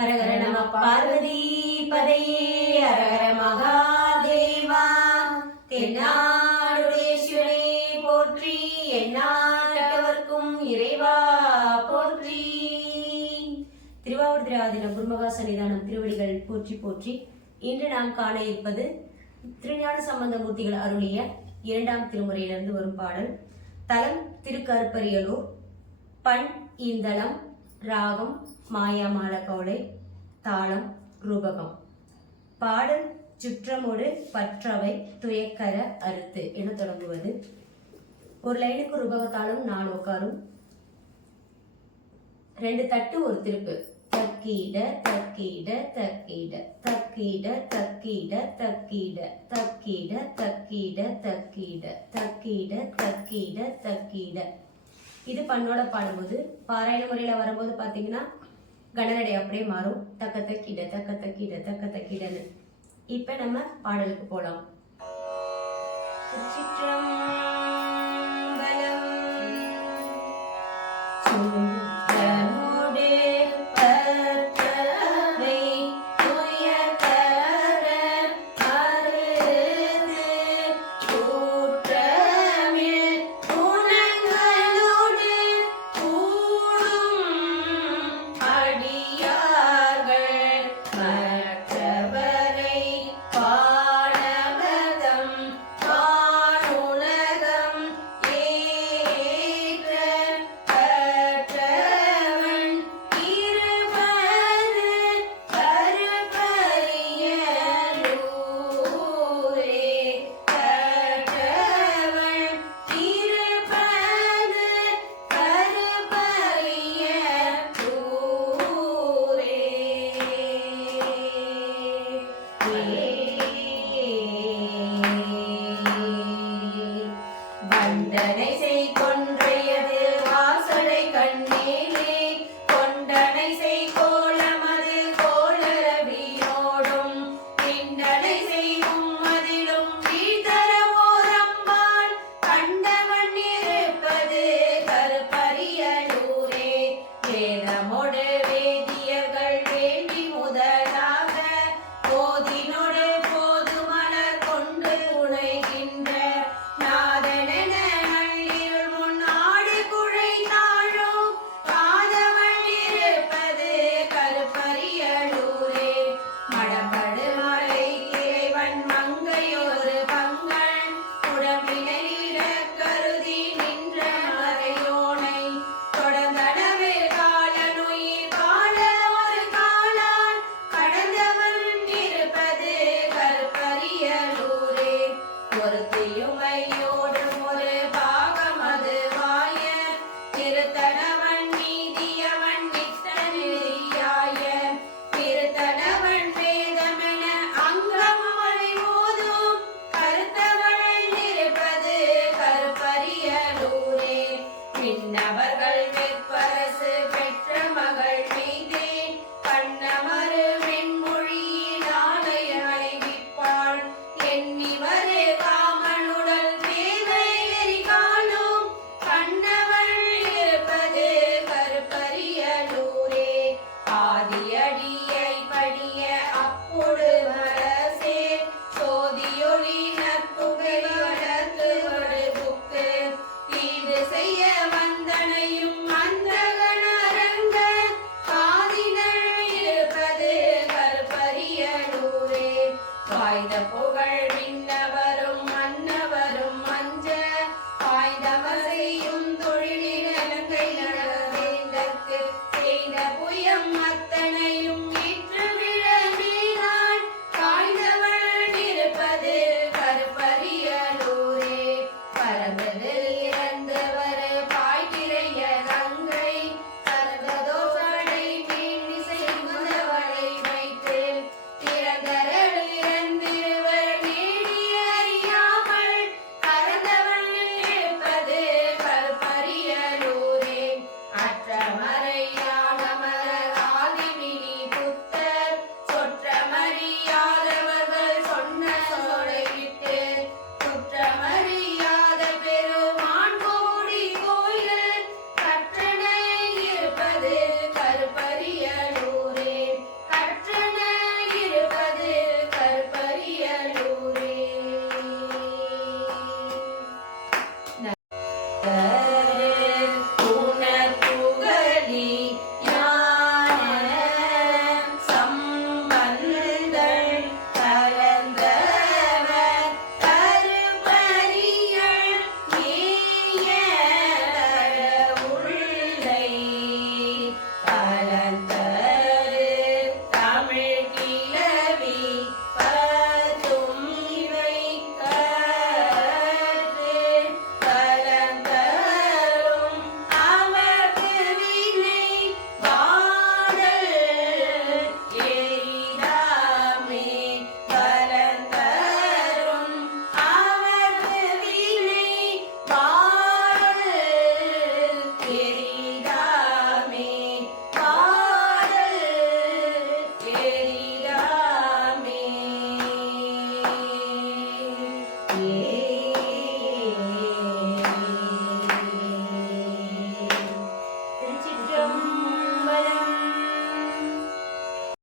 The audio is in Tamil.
அரகர நம பார்வதி பதையே அரகர மகாதேவா. தென்னாடுடேஸ்வரே போற்றி எந்நாட்டவர்க்கும் இறைவா போற்றி. திருவாவூர் திராதின குருமகா சன்னிதானம் திருவடிகள் போற்றி போற்றி. இன்று நாம் காண இருப்பது திருஞான சம்பந்தமூர்த்திகள் அருளிய இரண்டாம் திருமுறையிலிருந்து வரும் பாடல். தலம் திருக்கருப்பரியலூர் பண் இந்தளம் ராகம் மாயாமால கவுளை தாளம் ரூபகம் பாடல் சுற்றமோடு பற்றவை துயக்கர அறுத்து என தொடங்குவது ஒரு லைனுக்கு ரூபகத்தாலும் நாலு உட்காரும் ரெண்டு தட்டு ஒரு திருப்பு தக்கீட தக்கீட தக்கீட தக்கீட தக்கீட தக்கீட தக்கீட தக்கீட தக்கீட தக்கீட தக்கீட தக்கீட இது பண்ணோட பாடும்போது பாராயண முறையில வரும்போது பாத்தீங்கன்னா கணநடை அப்படியே மாறும் தக்க தக்கிட தக்க தக்கிட தக்க தக்கிடன்னு இப்ப நம்ம பாடலுக்கு போலாம் திருச்சிற்றம்பலம். சென்னை செய் கொன்றையது வாசலை கண்ணீரே.